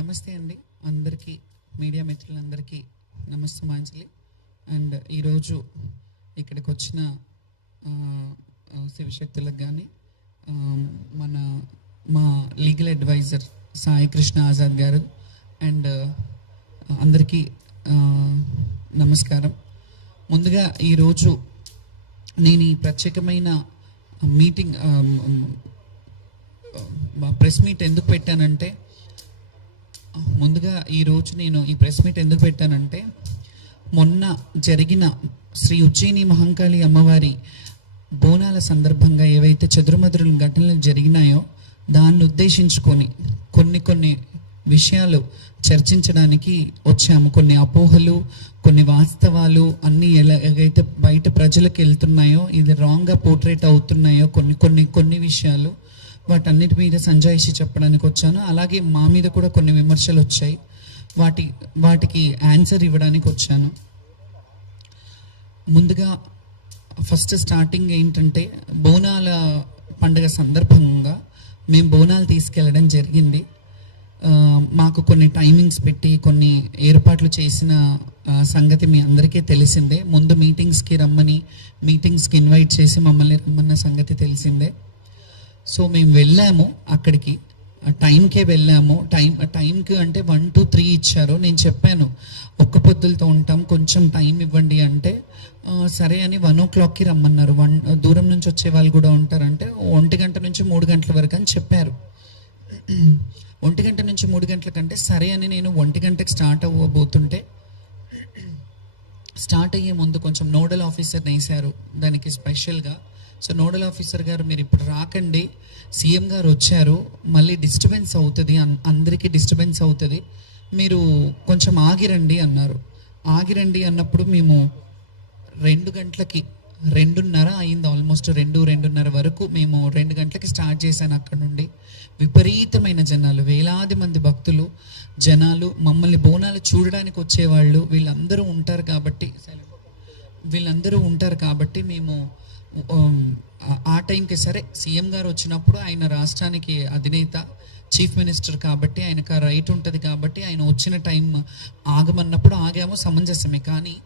నమస్తే అండి అందరికీ, మీడియా మిత్రులందరికీ నమస్తమాంజలి. అండ్ ఈరోజు ఇక్కడికి వచ్చిన శివశక్తులకు కానీ మా లీగల్ అడ్వైజర్ సాయి కృష్ణ ఆజాద్ గారు అండ్ అందరికీ నమస్కారం. ముందుగా ఈరోజు నేను ఈ ప్రత్యేకమైన మీటింగ్ ప్రెస్ మీట్ ఎందుకు పెట్టానంటే మొన్న జరిగిన శ్రీ ఉజ్జయిని మహంకాళి అమ్మవారి బోనాల సందర్భంగా ఏవైతే చెదురుమదురు ఘటనలు జరిగినాయో దాన్ని ఉద్దేశించుకొని కొన్ని విషయాలు చర్చించడానికి వచ్చాము. కొన్ని అపోహలు, కొన్ని వాస్తవాలు అన్నీ ఎలాగైతే బయట ప్రజలకు వెళ్తున్నాయో, ఇది రాంగ్గా పోర్ట్రేట్ అవుతున్నాయో కొన్ని విషయాలు, వాటన్నిటి మీద సంజాయిషి చెప్పడానికి వచ్చాను. అలాగే మా మీద కూడా కొన్ని విమర్శలు వచ్చాయి, వాటికి ఆన్సర్ ఇవ్వడానికి వచ్చాను. ముందుగా ఫస్ట్ స్టార్టింగ్ ఏంటంటే, బోనాల పండుగ సందర్భంగా మేము బోనాలు తీసుకెళ్ళడం జరిగింది. మాకు కొన్ని టైమింగ్స్ పెట్టి కొన్ని ఏర్పాట్లు చేసిన సంగతి మీ అందరికీ తెలిసిందే. ముందు మీటింగ్స్కి ఇన్వైట్ చేసి మమ్మల్ని రమ్మన్న సంగతి తెలిసిందే. సో మేము వెళ్ళాము, అక్కడికి టైంకే వెళ్ళాము. టైంకి అంటే 1 to 3 ఇచ్చారు. నేను చెప్పాను ఒక్క పొద్దులతో ఉంటాం, కొంచెం టైం ఇవ్వండి అంటే సరే అని 1 o'clockకి రమ్మన్నారు. దూరం నుంచి వచ్చే వాళ్ళు కూడా ఉంటారంటే 1 గంట నుంచి 3 గంటల వరకు అని చెప్పారు. 1 గంట నుంచి 3 గంటల కంటే సరే అని నేను 1 గంటకి స్టార్ట్ అవ్వబోతుంటే, స్టార్ట్ అయ్యే ముందు కొంచెం నోడల్ ఆఫీసర్ని వేశారు దానికి స్పెషల్గా. సో నోడల్ ఆఫీసర్ గారు, మీరు ఇప్పుడు రాకండి, సీఎం గారు వచ్చారు, మళ్ళీ డిస్టర్బెన్స్ అవుతుంది, అందరికీ డిస్టర్బెన్స్ అవుతుంది, మీరు కొంచెం ఆగిరండి అన్నారు. ఆగిరండి అన్నప్పుడు మేము 2 గంటలకి 2:30 అయింది, ఆల్మోస్ట్ 2:30 వరకు మేము 2 గంటలకి స్టార్ట్ చేశాను. అక్కడ నుండి విపరీతమైన జనాలు, వేలాది మంది భక్తులు, జనాలు, మమ్మల్ని బోనాలు చూడడానికి వచ్చేవాళ్ళు, వీళ్ళందరూ ఉంటారు కాబట్టి మేము ఆ టైంకి సరే, సీఎం గారు వచ్చినప్పుడు ఆయన రాష్ట్రానికి అధినేత, చీఫ్ మినిస్టర్ కాబట్టి ఆయనకు ఆ రైట్ ఉంటుంది కాబట్టి ఆయన వచ్చిన టైం ఆగమన్నప్పుడు ఆగాము, సమంజసమే. కానీ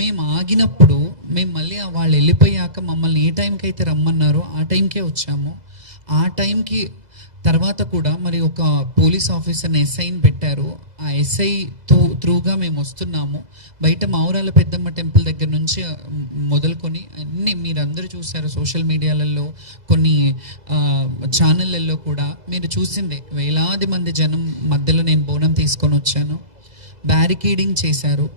మేము ఆగినప్పుడు మేము మళ్ళీ వాళ్ళు వెళ్ళిపోయాక మమ్మల్ని ఏ టైంకి అయితే రమ్మన్నారో ఆ టైంకే వచ్చాము. ఆ టైంకి తర్వాత కూడా మరి ఒక పోలీస్ ఆఫీసర్ని ఎస్ఐని పెట్టారు. ఆ ఎస్ఐ త్రూగా మేము వస్తున్నాము. బయట మావురాల పెద్దమ్మ టెంపుల్ దగ్గర నుంచి మొదలుకొని అన్నీ మీరందరూ చూశారు సోషల్ మీడియాలలో, కొన్ని ఛానళ్ళల్లో కూడా మీరు చూసిందే. వేలాది మంది జనం మధ్యలో నేను బోనం తీసుకొని వచ్చాను. బ్యారికేడింగ్ చేశారు,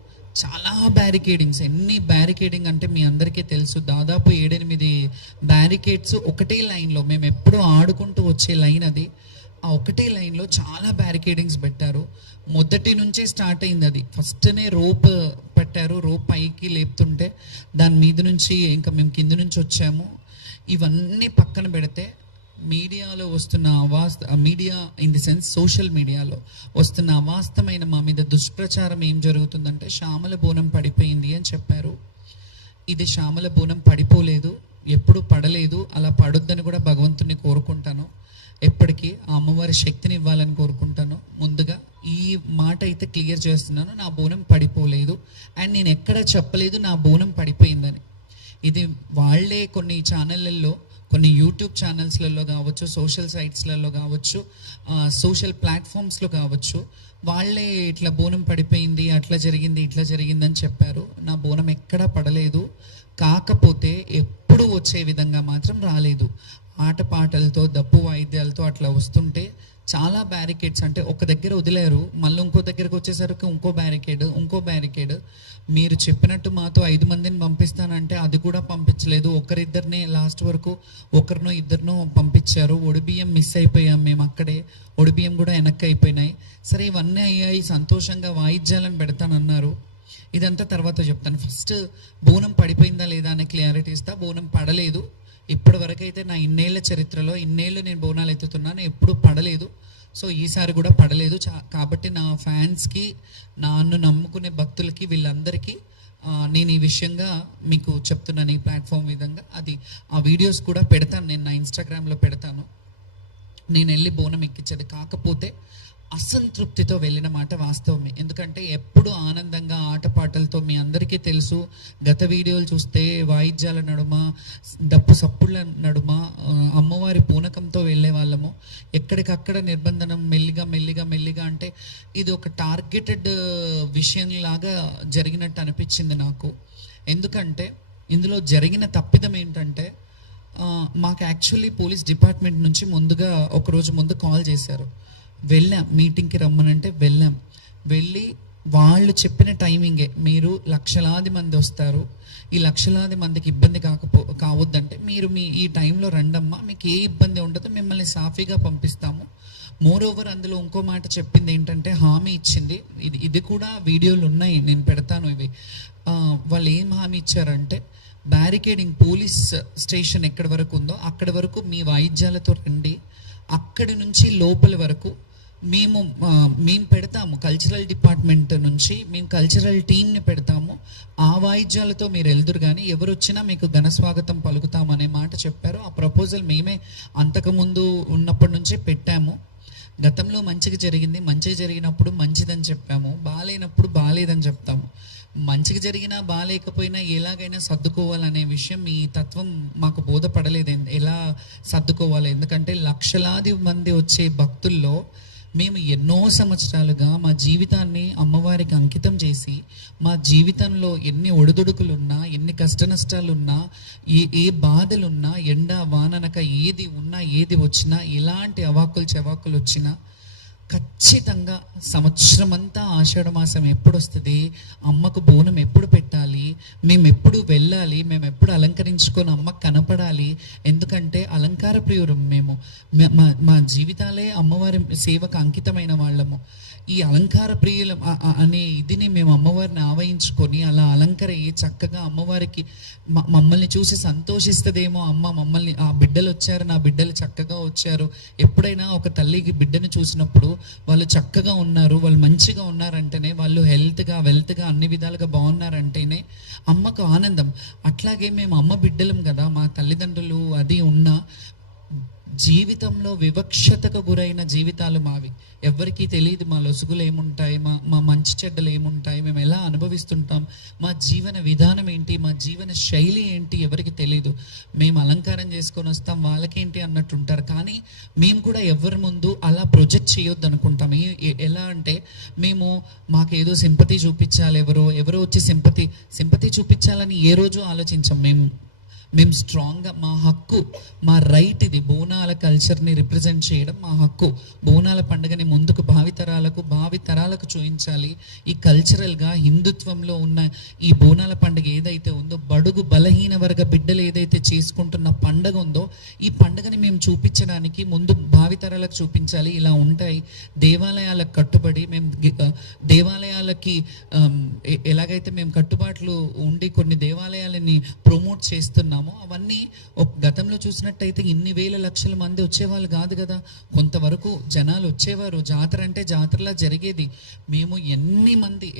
చాలా బ్యారికేడింగ్స్. ఎన్ని బ్యారికేడింగ్ అంటే మీ అందరికీ తెలుసు, దాదాపు 7-8 బ్యారికేడ్స్ ఒకటే లైన్లో. మేము ఎప్పుడూ ఆడుకుంటూ వచ్చే లైన్ అది. ఆ ఒకటే లైన్లో చాలా బ్యారికేడింగ్స్ పెట్టారు. మొదటి నుంచే స్టార్ట్ అయింది అది. ఫస్ట్నే రోప్ పెట్టారు, రోప్ పైకి లేపుతుంటే దాని మీద నుంచి ఇంకా మేము కింద నుంచి వచ్చాము. ఇవన్నీ పక్కన పెడితే మీడియాలో వస్తున్న media in the sense social మీడియాలో వస్తున్న అవాస్తవమైన మా మీద దుష్ప్రచారం ఏం జరుగుతుందంటే, శ్యామల బోనం పడిపోయింది అని చెప్పారు. ఇది శ్యామల బోనం పడిపోలేదు, ఎప్పుడు పడలేదు, అలా పడొద్దని కూడా భగవంతుని కోరుకుంటాను. ఎప్పటికీ ఆ అమ్మవారి శక్తిని ఇవ్వాలని కోరుకుంటాను. ముందుగా ఈ మాట అయితే క్లియర్ చేస్తున్నాను, నా బోనం పడిపోలేదు. అండ్ నేను ఎక్కడ చెప్పలేదు నా బోనం పడిపోయిందని. ఇది వాళ్ళే కొన్ని ఛానళ్ళల్లో, కొన్ని యూట్యూబ్ ఛానల్స్లలో కావచ్చు, సోషల్ సైట్స్లలో కావచ్చు, సోషల్ ప్లాట్ఫామ్స్లో కావచ్చు, వాళ్ళే ఇట్లా బోనం పడిపోయింది, అట్లా జరిగింది, ఇట్లా జరిగిందని చెప్పారు. నా బోనం ఎక్కడా పడలేదు. కాకపోతే ఎప్పుడు వచ్చే విధంగా మాత్రం రాలేదు. ఆటపాటలతో, దప్పు వాయిద్యాలతో అట్లా వస్తుంటే చాలా బ్యారికేడ్స్, అంటే ఒక దగ్గర వదిలేరు, మళ్ళీ ఇంకో దగ్గరకు వచ్చేసరికి ఇంకో బ్యారికేడ్. మీరు చెప్పినట్టు మాతో 5 మందిని పంపిస్తానంటే అది కూడా పంపించలేదు. ఒకరిద్దరినే లాస్ట్ వరకు, ఒకరినో ఇద్దరినో పంపించారు. ఒడిబియ్యం మిస్ అయిపోయాం మేము అక్కడే, ఒడిబియ్యం కూడా వెనక్కి అయిపోయినాయి. సరే ఇవన్నీ అయ్యాయి, సంతోషంగా వాయిద్యాలను పెడతానన్నారు. ఇదంతా తర్వాత చెప్తాను. ఫస్ట్ బోనం పడిపోయిందా లేదా అనే క్లారిటీ ఇస్తా. బోనం పడలేదు. ఇప్పటి వరకు అయితే నా ఇన్నేళ్ల చరిత్రలో, ఇన్నేళ్ళు నేను బోనాలు ఎత్తుతున్నాను, ఎప్పుడు పడలేదు. సో ఈసారి కూడా పడలేదు. కాబట్టి నా ఫ్యాన్స్కి, నన్ను నమ్ముకునే భక్తులకి, వీళ్ళందరికీ నేను ఈ విషయంగా మీకు చెప్తున్నాను ఈ ప్లాట్ఫామ్ విధంగా. ఆ వీడియోస్ కూడా పెడతాను, నేను నా ఇన్స్టాగ్రామ్లో పెడతాను. నేను వెళ్ళి బోనం ఎక్కించేది. కాకపోతే అసంతృప్తితో వెళ్ళిన మాట వాస్తవమే. ఎందుకంటే ఎప్పుడు ఆనందంగా ఆటపాటలతో, మీ అందరికీ తెలుసు, గత వీడియోలు చూస్తే వాయిద్యాల నడుమ, డప్పు సప్పుళ్ళ నడుమ అమ్మవారి పూనకంతో వెళ్ళే వాళ్ళము. ఎక్కడికక్కడ నిర్బంధనం మెల్లిగా మెల్లిగా మెల్లిగా, అంటే ఇది ఒక టార్గెటెడ్ విషయంలాగా జరిగినట్టు అనిపించింది నాకు. ఎందుకంటే ఇందులో జరిగిన తప్పిదం ఏంటంటే, మాకు యాక్చువల్లీ పోలీస్ డిపార్ట్మెంట్ నుంచి ముందుగా ఒకరోజు ముందు కాల్ చేశారు. వెళ్ళాం, మీటింగ్కి రమ్మనంటే వెళ్ళాం. వెళ్ళి వాళ్ళు చెప్పిన టైమింగే, మీరు లక్షలాది మంది వస్తారు, ఈ లక్షలాది మందికి ఇబ్బంది కావద్దంటే మీరు ఈ టైంలో రండమ్మా, మీకు ఏ ఇబ్బంది ఉండదు, మిమ్మల్ని సాఫీగా పంపిస్తాము. మోర్ ఓవర్ అందులో ఇంకో మాట చెప్పింది ఏంటంటే, హామీ ఇచ్చింది, ఇది కూడా వీడియోలు ఉన్నాయి, నేను పెడతాను ఇవి. వాళ్ళు ఏం హామీ ఇచ్చారంటే, బ్యారికేడింగ్ పోలీస్ స్టేషన్ ఎక్కడి వరకు ఉందో అక్కడి వరకు మీ వాయిద్యాలతో రండి, అక్కడి నుంచి లోపల వరకు మేము పెడతాము, కల్చరల్ డిపార్ట్మెంట్ నుంచి మేము కల్చరల్ టీమ్ని పెడతాము, ఆ వాయిద్యాలతో మీరు వెళ్దురు కానీ ఎవరు వచ్చినా మీకు ఘన స్వాగతం పలుకుతాము అనే మాట చెప్పారు. ఆ ప్రపోజల్ మేమే అంతకుముందు ఉన్నప్పటి నుంచే పెట్టాము. గతంలో మంచిగా జరిగింది, మంచిగా జరిగినప్పుడు మంచిదని చెప్పాము, బాగాలేనప్పుడు బాగాలేదని చెప్తాము. మంచిగా జరిగినా బాగాలేకపోయినా ఎలాగైనా సర్దుకోవాలనే విషయం మీ తత్వం మాకు బోధపడలేదు, ఎలా సర్దుకోవాలి. ఎందుకంటే లక్షలాది మంది వచ్చే భక్తుల్లో మేము ఎన్నో సంవత్సరాలుగా మా జీవితాన్ని అమ్మవారికి అంకితం చేసి, మా జీవితంలో ఎన్ని ఒడిదుడుకులున్నా, ఎన్ని కష్ట నష్టాలున్నా, ఏ బాధలున్నా, ఎండ వాననక ఏది ఉన్నా, ఏది వచ్చినా, ఎలాంటి అవాక్కులు చెవాకులు వచ్చినా ఖచ్చితంగా సంవత్సరం అంతా ఆషాఢ మాసం ఎప్పుడు వస్తుంది, అమ్మకు బోనం ఎప్పుడు పెట్టాలి, మేము ఎప్పుడు వెళ్ళాలి, మేము ఎప్పుడు అలంకరించుకొని అమ్మకు కనపడాలి. ఎందుకంటే అలంకార ప్రియురం మేము, మా జీవితాలే అమ్మవారి సేవకు అంకితమైన వాళ్ళము. ఈ అలంకార ప్రియులం అనే ఇదిని మేము అమ్మవారిని ఆవహించుకొని అలా అలంకరయ్యి చక్కగా అమ్మవారికి మమ్మల్ని చూసి సంతోషిస్తుందేమో, అమ్మ మమ్మల్ని, ఆ బిడ్డలు వచ్చారు, నా బిడ్డలు చక్కగా వచ్చారు. ఎప్పుడైనా ఒక తల్లికి బిడ్డను చూసినప్పుడు వాళ్ళు చక్కగా ఉన్నారు, వాళ్ళు మంచిగా ఉన్నారంటేనే, వాళ్ళు హెల్త్గా వెల్త్గా అన్ని విధాలుగా బాగున్నారంటేనే అమ్మకు ఆనందం. అట్లాగే మేము అమ్మ బిడ్డలం కదా, మా తల్లిదండ్రులు అది ఉన్నా జీవితంలో వివక్షతకు గురైన జీవితాలు మావి. ఎవరికీ తెలియదు మా లొసుగులు ఏముంటాయి, మా మంచి చెడ్డలు ఏముంటాయి, మేము ఎలా అనుభవిస్తుంటాం, మా జీవన విధానం ఏంటి, మా జీవన శైలి ఏంటి ఎవరికి తెలియదు. మేము అలంకారం చేసుకొని వస్తాం, వాళ్ళకేంటి అన్నట్టు ఉంటారు. కానీ మేము కూడా ఎవరి ముందు అలా ప్రొజెక్ట్ చేయొద్దు అనుకుంటాం. ఎలా అంటే, మాకేదో సింపతి చూపించాలి, ఎవరో వచ్చి సింపతి చూపించాలని ఏ రోజు ఆలోచించాం. మేము స్ట్రాంగ్గా, మా హక్కు, మా రైట్ ఇది, బోనాల కల్చర్ని రిప్రజెంట్ చేయడం మా హక్కు. బోనాల పండుగని ముందుకు భావితరాలకు చూపించాలి. ఈ కల్చరల్గా హిందుత్వంలో ఉన్న ఈ బోనాల పండుగ ఏదైతే ఉందో, బడుగు బలహీన వర్గ బిడ్డలు ఏదైతే చేసుకుంటున్న పండుగ ఉందో, ఈ పండుగని మేము చూపించడానికి ముందు భావితరాలకు చూపించాలి. ఇలా ఉంటాయి దేవాలయాలకు కట్టుబడి, మేము దేవాలయాలకి ఎలాగైతే మేము కట్టుబాట్లు ఉండి కొన్ని దేవాలయాలని ప్రమోట్ చేస్తున్నాము, అవన్నీ గతంలో చూసినట్టయితే ఇన్ని వేల లక్షల మంది వచ్చేవాళ్ళు కాదు కదా. కొంతవరకు జనాలు వచ్చేవారు, జాతర అంటే జాతరలా జరిగేది. మేము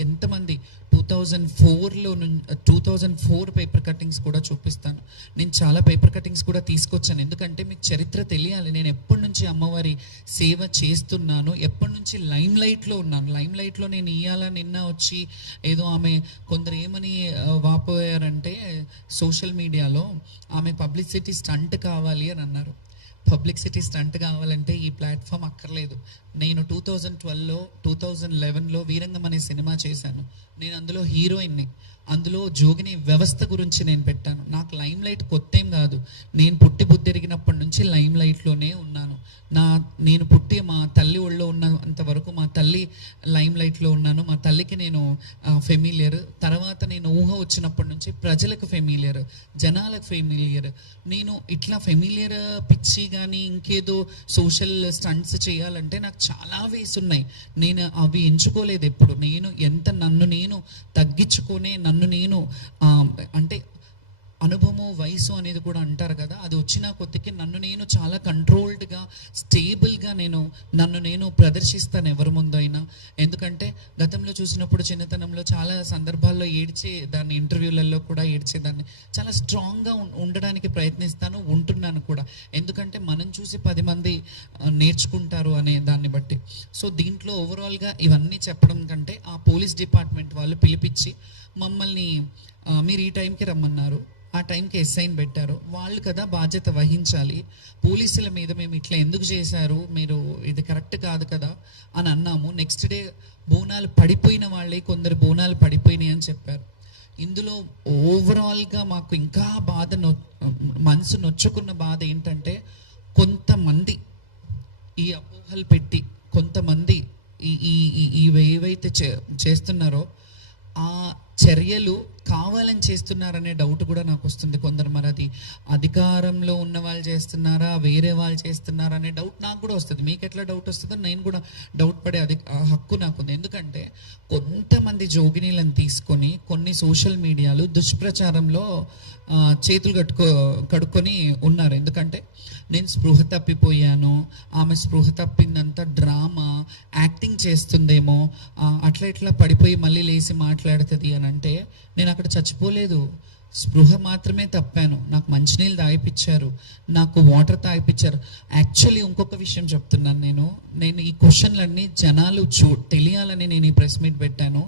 ఎంతమంది 2004 పేపర్ కటింగ్స్ కూడా చూపిస్తాను. నేను చాలా పేపర్ కటింగ్స్ కూడా తీసుకొచ్చాను, ఎందుకంటే మీకు చరిత్ర తెలియాలి. నేను ఎప్పటి నుంచి అమ్మవారి సేవ చేస్తున్నాను, ఎప్పటి నుంచి లైమ్ లైట్లో ఉన్నాను. లైమ్ లైట్లో నేను నిన్న వచ్చి ఏదో ఆమె కొందరు ఏమని వాపోయారంటే సోషల్ మీడియాలో, ఆమె పబ్లిసిటీ స్టంట్ కావాలి అని అన్నారు. పబ్లిసిటీ స్టంట్ కావాలంటే ఈ ప్లాట్ఫామ్ అక్కర్లేదు. నేను 2011లో వీరంగం అనే సినిమా చేశాను. నేను అందులో హీరోయిన్ని. అందులో జోగిని వ్యవస్థ గురించి నేను పెట్టాను. నాకు లైమ్ లైట్ కొత్త ఏం కాదు, నేను పుట్టి బుద్ధిరిగినప్పటి నుంచి లైమ్ లైట్లోనే ఉన్నాను. నేను పుట్టి మా తల్లి ఒళ్ళో ఉన్నంత వరకు మా తల్లి లైమ్ లైట్లో ఉన్నాను. మా తల్లికి నేను ఫెమిలియర్. తర్వాత నేను ఊహ వచ్చినప్పటి నుంచి ప్రజలకు ఫెమిలియర్, జనాలకు ఫెమిలియర్. నేను ఇట్లా ఫెమిలియర్ పిచ్చి కానీ ఇంకేదో సోషల్ స్టంట్స్ చేయాలంటే నాకు చాలా వేస్ ఉన్నాయి. నేను అవి ఎంచుకోలేదు ఎప్పుడు. నన్ను నేను తగ్గించుకొని, నన్ను నేను అంటే అనుభవము వయసు అనేది కూడా అంటారు కదా, అది వచ్చిన కొద్దికి నన్ను నేను చాలా కంట్రోల్డ్గా, స్టేబుల్గా నన్ను నేను ప్రదర్శిస్తాను ఎవరి ముందు అయినా. ఎందుకంటే గతంలో చూసినప్పుడు చిన్నతనంలో చాలా సందర్భాల్లో దాన్ని ఇంటర్వ్యూలలో కూడా ఏడ్చేదాన్ని. చాలా స్ట్రాంగ్గా ఉండడానికి ప్రయత్నిస్తాను, ఉంటున్నాను కూడా. ఎందుకంటే మనం చూసి 10 మంది నేర్చుకుంటారు అనే దాన్ని బట్టి. సో దీంట్లో ఓవరాల్గా ఇవన్నీ చెప్పడం కంటే ఆ పోలీస్ డిపార్ట్మెంట్ వాళ్ళు పిలిపించి మమ్మల్ని మీరు ఈ టైంకి రమ్మన్నారు, ఆ టైంకి ఎస్ఐని పెట్టారు, వాళ్ళు కదా బాధ్యత వహించాలి, పోలీసుల మీద మేము ఇట్లా ఎందుకు చేశారు, మీరు ఇది కరెక్ట్ కాదు కదా అని అన్నాము. నెక్స్ట్ డే బోనాలు పడిపోయిన వాళ్ళే, కొందరు బోనాలు పడిపోయినాయి అని చెప్పారు. ఇందులో ఓవరాల్గా మాకు ఇంకా మనసు నొచ్చుకున్న బాధ ఏంటంటే, కొంతమంది ఈ అపోహలు పెట్టి కొంతమంది ఏవైతే చేస్తున్నారో ఆ చర్యలు కావాలని చేస్తున్నారనే డౌట్ కూడా నాకు వస్తుంది. కొందరు మరి అది అధికారంలో ఉన్న వాళ్ళు చేస్తున్నారా, వేరే వాళ్ళు చేస్తున్నారా అనే డౌట్ నాకు కూడా వస్తుంది. మీకు ఎట్లా డౌట్ వస్తుందో నేను కూడా డౌట్ పడే హక్కు నాకుంది. ఎందుకంటే కొంతమంది జోగినీలను తీసుకొని కొన్ని సోషల్ మీడియాలు దుష్ప్రచారంలో చేతులు కడుక్కొని ఉన్నారు. ఎందుకంటే నేను స్పృహ తప్పిపోయాను, ఆమె స్పృహ తప్పిందంతా డ్రామా, యాక్టింగ్ చేస్తుందేమో, అట్లా ఇట్లా పడిపోయి మళ్ళీ లేచి మాట్లాడుతుంది అని అంటే, నేను అక్కడ చచ్చిపోలేదు, స్పృహ మాత్రమే తప్పాను. నాకు మంచినీళ్ళు తాగిపించారు, నాకు వాటర్ తాగిపించారు. యాక్చువల్లీ ఇంకొక విషయం చెప్తున్నాను, నేను ఈ క్వశ్చన్లన్నీ జనాలు తెలియాలని నేను ఈ ప్రెస్ మీట్ పెట్టాను.